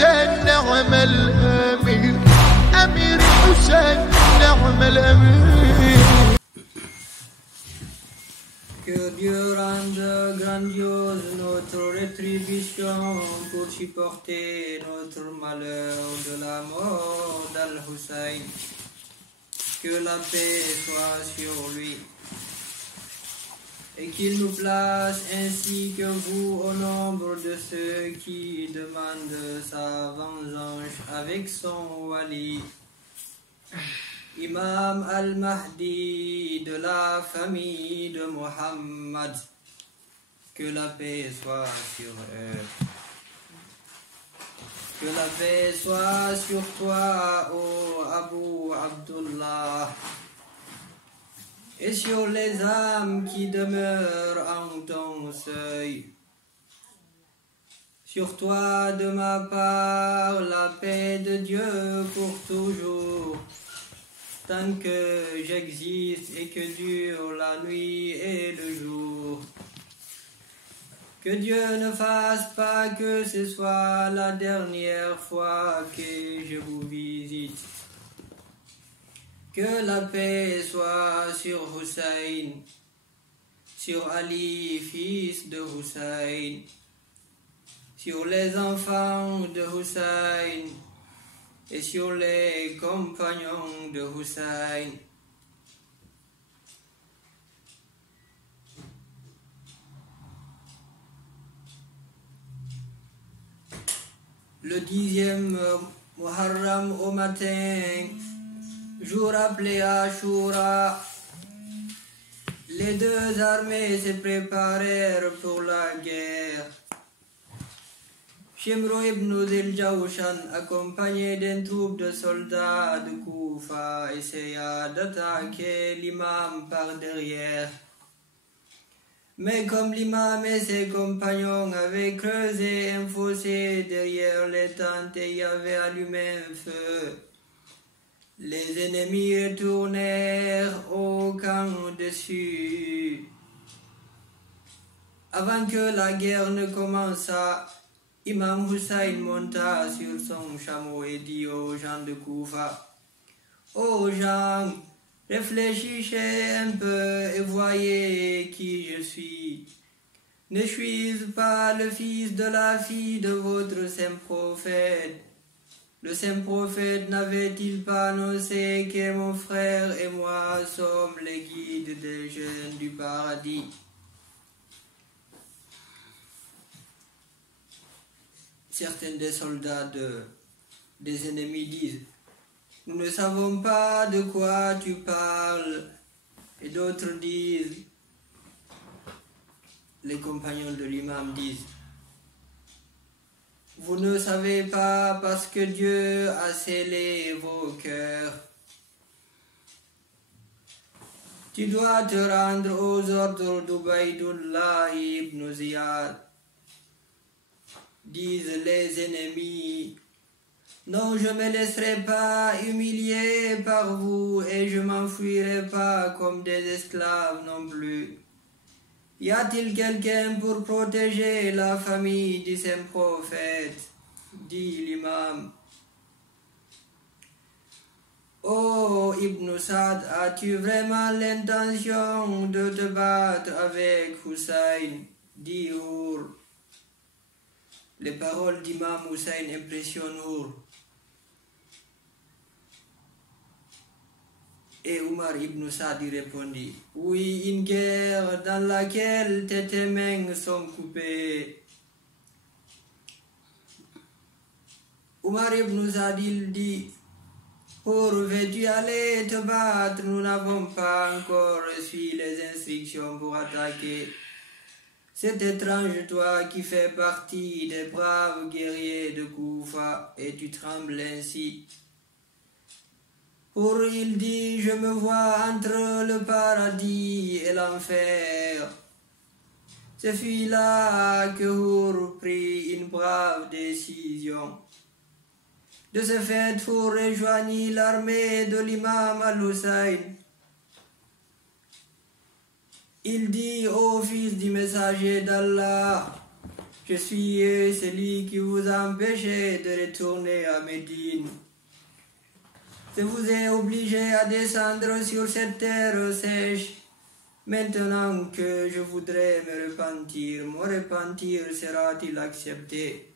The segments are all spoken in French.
حسين نعم الأمير، أمير حسين نعم الأمير. Que Dieu rende grandiose notre rétribution pour supporter notre malheur de la mort d'Al-Hussein. Que la paix soit sur lui. Et qu'il nous place ainsi que vous au nombre de ceux qui demandent sa vengeance avec son wali. Imam al-Mahdi de la famille de Mohammed, que la paix soit sur eux. Que la paix soit sur toi, ô Abu Abdullah, et sur les âmes qui demeurent en ton seuil. Sur toi, de ma part, la paix de Dieu pour toujours. Tant que j'existe et que dure la nuit et le jour. Que Dieu ne fasse pas que ce soit la dernière fois que je vous visite. Que la paix soit sur Hussein, sur Ali, fils de Hussein, sur les enfants de Hussein, et sur les compagnons de Hussein. Le 10e Muharram au matin, jour appelé Ashura, les deux armées se préparèrent pour la guerre. Shimru ibn Zil-Jawshan, accompagné d'une troupe de soldats de Koufa, essaya d'attaquer l'imam par derrière. Mais comme l'imam et ses compagnons avaient creusé un fossé derrière les tentes et y avaient allumé un feu, les ennemis retournèrent au camp dessus. Avant que la guerre ne commençât, Imam Hussein monta sur son chameau et dit aux gens de Koufa: Ô gens, réfléchissez un peu et voyez qui je suis. Ne suis-je pas le fils de la fille de votre saint prophète? Le saint prophète n'avait-il pas annoncé que mon frère et moi sommes les guides des jeunes du paradis? Certains des soldats des ennemis disent: Nous ne savons pas de quoi tu parles. Et d'autres disent, les compagnons de l'imam disent: Vous ne savez pas parce que Dieu a scellé vos cœurs. Tu dois te rendre aux ordres d'Ubaydullah ibn Ziyad. Disent les ennemis: Non, je ne me laisserai pas humilier par vous et je m'enfuirai pas comme des esclaves non plus. Y a-t-il quelqu'un pour protéger la famille du saint prophète? Dit l'imam. Oh Ibn Sa'd, as-tu vraiment l'intention de te battre avec Hussein? Dit Hur. Les paroles d'Imam Hussein impressionnent Hur. Et Omar ibn Sa'd répondit: Oui, une guerre dans laquelle tes mains sont coupées. Omar ibn Sa'd dit: Hur, veux-tu aller te battre? Nous n'avons pas encore reçu les instructions pour attaquer. C'est étrange, toi qui fais partie des braves guerriers de Koufa, et tu trembles ainsi. Hur, il dit: Je me vois entre le paradis et l'enfer. Ce fut là que Hur prit une brave décision. De ce fait, Hur rejoignit l'armée de l'imam al-Hussein. Il dit au fils du messager d'Allah: Je suis celui qui vous a empêché de retourner à Médine. Je vous ai obligé à descendre sur cette terre sèche. Maintenant que je voudrais me repentir, mon repentir sera-t-il accepté?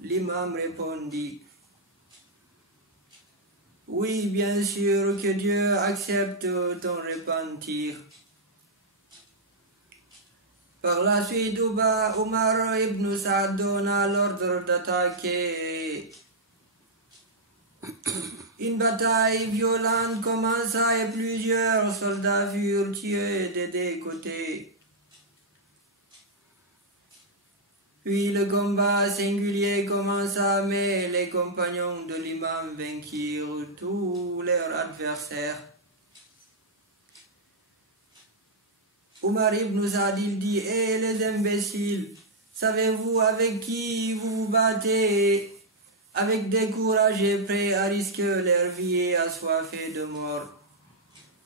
L'imam répondit: oui, bien sûr que Dieu accepte ton repentir. Par la suite, Omar ibn Saad donna l'ordre d'attaquer. Une bataille violente commença et plusieurs soldats furent tués des deux côtés. Puis le combat singulier commença, mais les compagnons de l'imam vainquirent tous leurs adversaires. Omar ibn Saad dit: eh les imbéciles, savez-vous avec qui vous vous battez? Avec des courageux prêts à risquer leur vie et assoiffés de mort.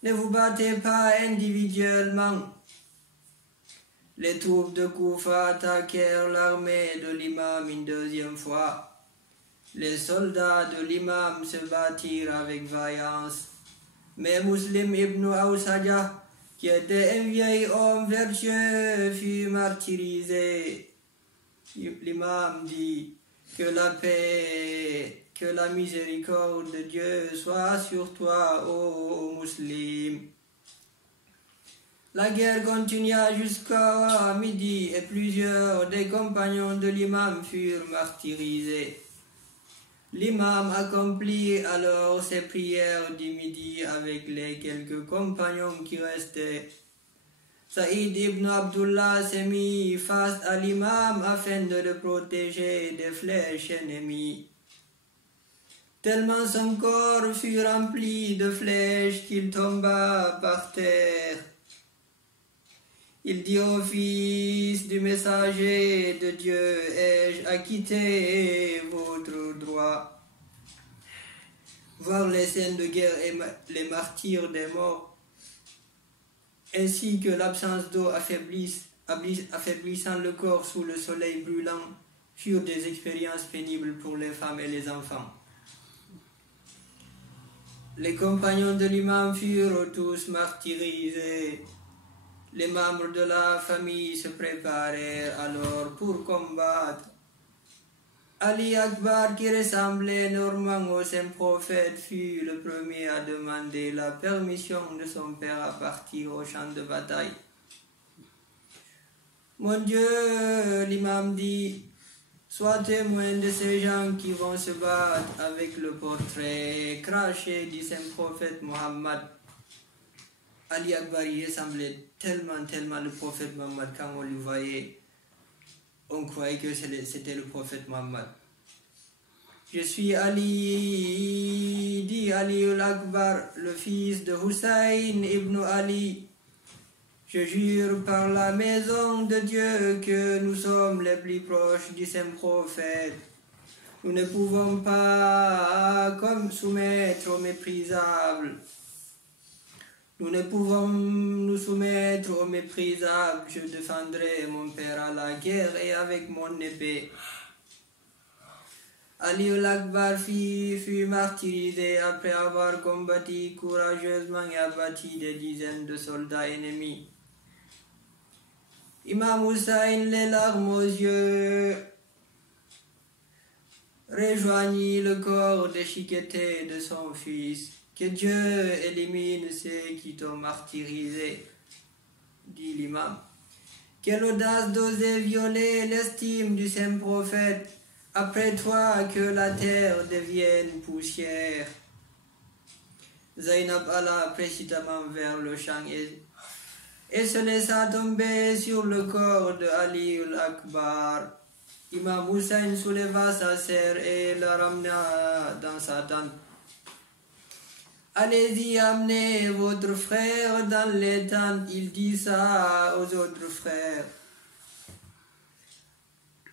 Ne vous battez pas individuellement. Les troupes de Koufa attaquèrent l'armée de l'imam une deuxième fois. Les soldats de l'imam se battirent avec vaillance. Mais Muslim ibn Awsaja, qui était un vieil homme vertueux, fut martyrisé. L'imam dit: que la paix, que la miséricorde de Dieu soit sur toi, ô musulman. La guerre continua jusqu'à midi et plusieurs des compagnons de l'imam furent martyrisés. L'imam accomplit alors ses prières du midi avec les quelques compagnons qui restaient. Saïd ibn Abdullah s'est mis face à l'imam afin de le protéger des flèches ennemies. Tellement son corps fut rempli de flèches qu'il tomba par terre. Il dit au fils du messager de Dieu: ai-je acquitté votre droit? Voir les scènes de guerre et les martyrs des morts, ainsi que l'absence d'eau affaiblissant le corps sous le soleil brûlant, furent des expériences pénibles pour les femmes et les enfants. Les compagnons de l'imam furent tous martyrisés. Les membres de la famille se préparèrent alors pour combattre. Ali Akbar, qui ressemblait énormément au saint prophète, fut le premier à demander la permission de son père à partir au champ de bataille. Mon Dieu, l'imam dit, sois témoin de ces gens qui vont se battre avec le portrait craché du saint prophète Mohammed. Ali Akbar y ressemblait tellement le prophète Mohammed. Quand on le voyait, on croyait que c'était le prophète Mohammed. Je suis Ali, dit Ali al-Akbar, le fils de Hussein ibn Ali. Je jure par la maison de Dieu que nous sommes les plus proches du saint prophète. Nous ne pouvons pas comme soumettre au méprisable. Nous ne pouvons nous soumettre au méprisable. Je défendrai mon père à la guerre et avec mon épée. Ali al-Akbar fut martyrisé après avoir combattu courageusement et abattu des dizaines de soldats ennemis. Imam Hussein, les larmes aux yeux, rejoignit le corps déchiqueté de son fils. Que Dieu élimine ceux qui t'ont martyrisé, dit l'imam. Quelle audace d'oser violer l'estime du saint prophète, après toi que la terre devienne poussière. Zainab alla précipitamment vers le champ et se laissa tomber sur le corps de Ali al-Akbar. Imam Hussein souleva sa sœur et la ramena dans sa tente. Allez-y, amenez votre frère dans les tentes, il dit ça aux autres frères.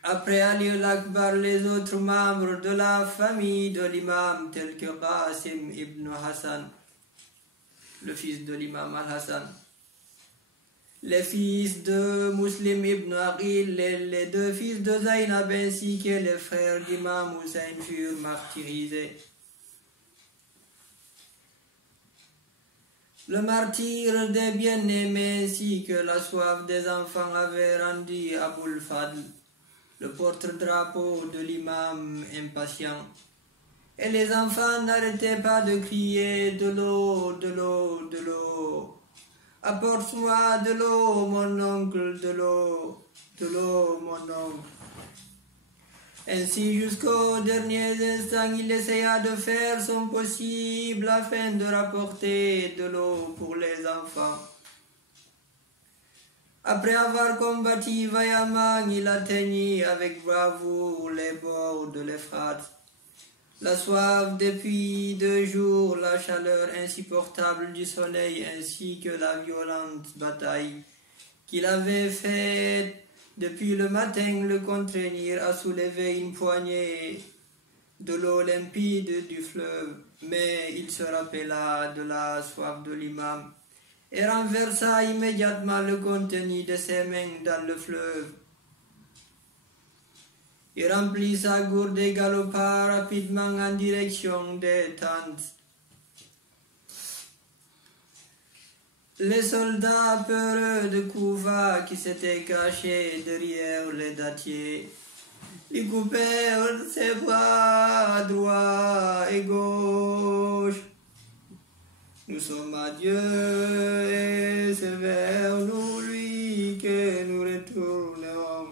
Après Ali al-Akbar, les autres membres de la famille de l'imam, tels que Qasim ibn Hassan, le fils de l'imam al-Hassan, les fils de Muslim ibn Aqil, les deux fils de Zainab ainsi que les frères d'Imam Hussein furent martyrisés. Le martyre des bien-aimés ainsi que la soif des enfants avait rendu Aboul Fadl, le porte-drapeau de l'imam, impatient. Et les enfants n'arrêtaient pas de crier de l'eau, de l'eau, de l'eau. Apporte-moi de l'eau, mon oncle, de l'eau, mon oncle. Ainsi, jusqu'aux derniers instants, il essaya de faire son possible afin de rapporter de l'eau pour les enfants. Après avoir combattu vaillamment, il atteignit avec bravoure les bords de l'Euphrate. La soif depuis 2 jours, la chaleur insupportable du soleil ainsi que la violente bataille qu'il avait faite depuis le matin le contraignirent à soulever une poignée de l'eau limpide du fleuve. Mais il se rappela de la soif de l'imam et renversa immédiatement le contenu de ses mains dans le fleuve. Il remplit sa gourde et galopa rapidement en direction des tentes. Les soldats peureux de Koufa qui s'étaient cachés derrière les dattiers lui coupèrent ses bras droit et gauche. Nous sommes à Dieu et c'est vers nous lui que nous retournerons.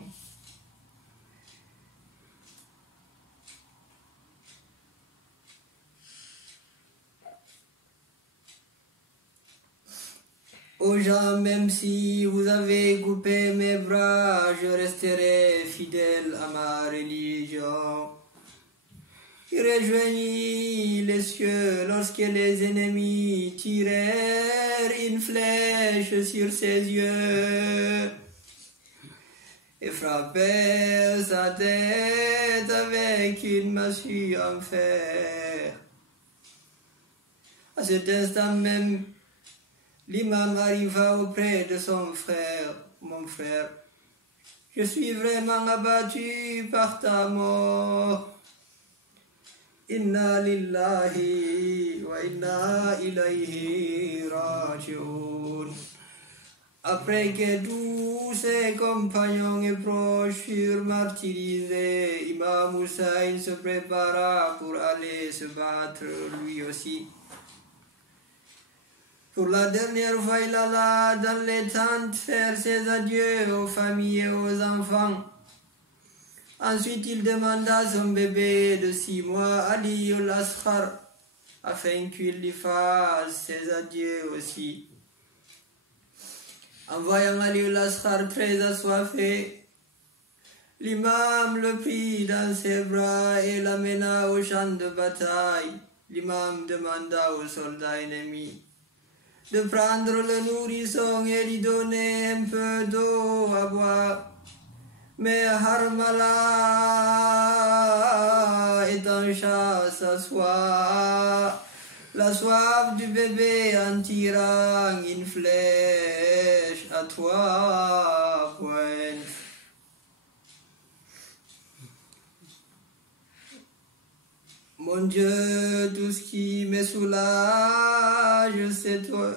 Aux gens, même si vous avez coupé mes bras, je resterai fidèle à ma religion. Il rejoignit les cieux lorsque les ennemis tirèrent une flèche sur ses yeux et frappèrent sa tête avec une massue en fer. À cet instant même, l'imam arriva auprès de son frère. Mon frère, je suis vraiment abattu par ta mort. Inna lillahi wa inna ilayhi raji'un. Après que tous ses compagnons et proches furent martyrisés, Imam Hussein se prépara pour aller se battre lui aussi. Pour la dernière fois, il alla dans les tentes faire ses adieux aux familles et aux enfants. Ensuite, il demanda à son bébé de 6 mois, Ali al-Asghar, afin qu'il lui fasse ses adieux aussi. En voyant Ali al-Asghar très assoiffé, l'imam le prit dans ses bras et l'amena au champ de bataille. L'imam demanda aux soldats ennemis de prendre le nourrisson et lui donner un peu d'eau à boire. Mais Harmala étancha sa soif, la soif du bébé en tirant une flèche à 3 points. Mon Dieu, tout ce qui me soulage, c'est toi.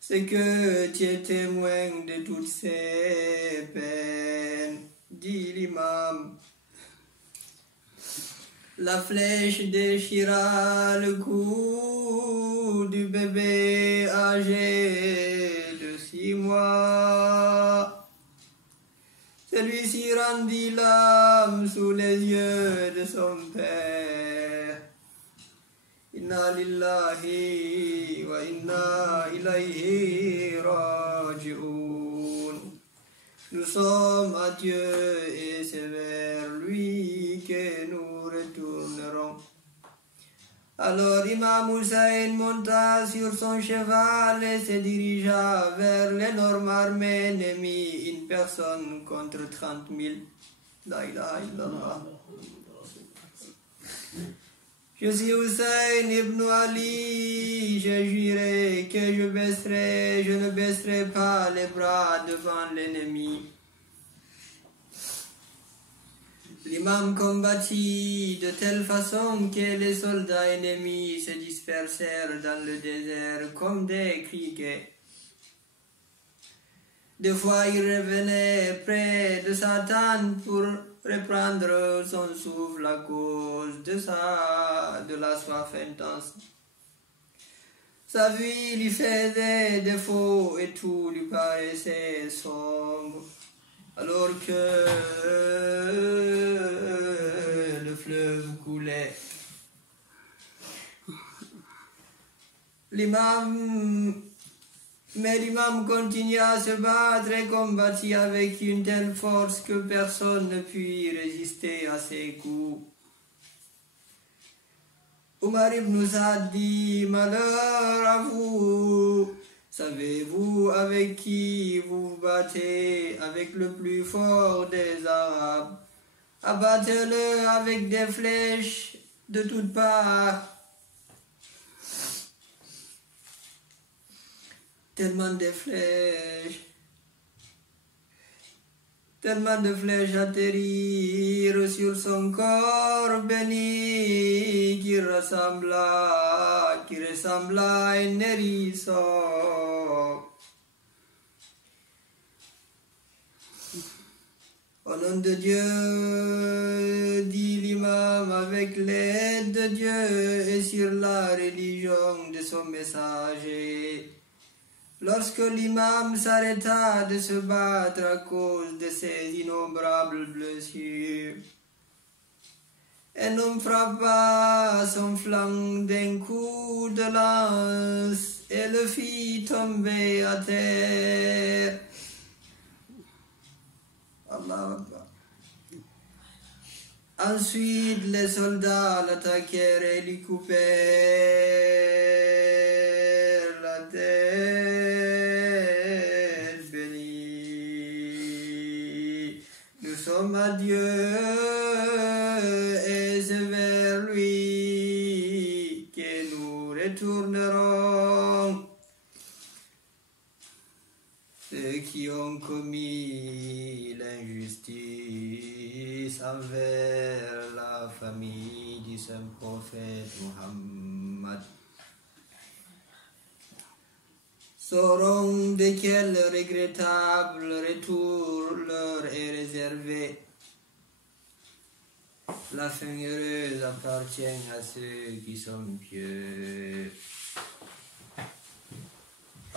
C'est que tu es témoin de toutes ces peines, dit l'imam. La flèche déchira le cou du bébé âgé de 6 mois. Celui-ci rendit l'âme sous les yeux de son père. Inna lillahi wa inna ilayhi raji'un. Nous sommes à Dieu et c'est vers lui que nous retournerons. Alors Imam Hussein monta sur son cheval et se dirigea vers l'énorme armée ennemie, une personne contre 30 000. La ilaha illallah. Je suis Hussein ibn Ali, je jurerai que je ne baisserai pas les bras devant l'ennemi. L'imam combattit de telle façon que les soldats ennemis se dispersèrent dans le désert comme des criquets. Deux fois il revenait près de sa tente pour reprendre son souffle à cause de la soif intense. Sa vie lui faisait défaut et tout lui paraissait sombre, alors que le fleuve coulait. Mais l'imam continua à se battre et combattit avec une telle force que personne ne put résister à ses coups. Umar ibn Saad dit: malheur à vous! Savez-vous avec qui vous vous battez? Avec le plus fort des Arabes. Abattez-le avec des flèches de toutes parts. Tellement de flèches atterrirent sur son corps béni qui ressembla à un hérisson. Au nom de Dieu, dit l'imam, avec l'aide de Dieu et sur la religion de son messager. Lorsque l'imam s'arrêta de se battre à cause de ses innombrables blessures, un homme frappa son flanc d'un coup de lance et le fit tomber à terre. Allah Akbar. Ensuite, les soldats l'attaquèrent et lui coupèrent la tête bénie. Nous sommes à Dieu et c'est vers lui que nous retournerons. Ceux qui ont commis l'injustice envers la famille du saint prophète Muhammad sauront de quel regrettable retour leur est réservé. La fin heureuse appartient à ceux qui sont pieux.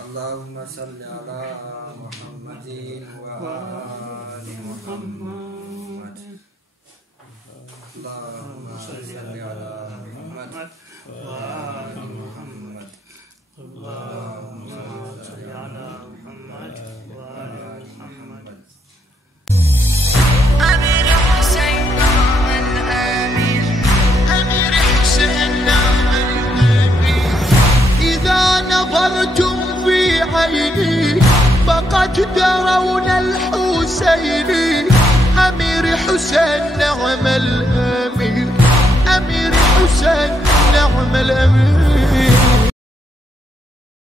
Allahumma salli ala Muhammadin wa ali Muhammad. Allahumma salli ala Muhammad wa ali Muhammad. Allahumma salli ala Muhammad wa ali Muhammad. إذا نظرتم في عيني فقد ترون الحسين أمير حسين نعم الأمير أمير حسين نعم الأمير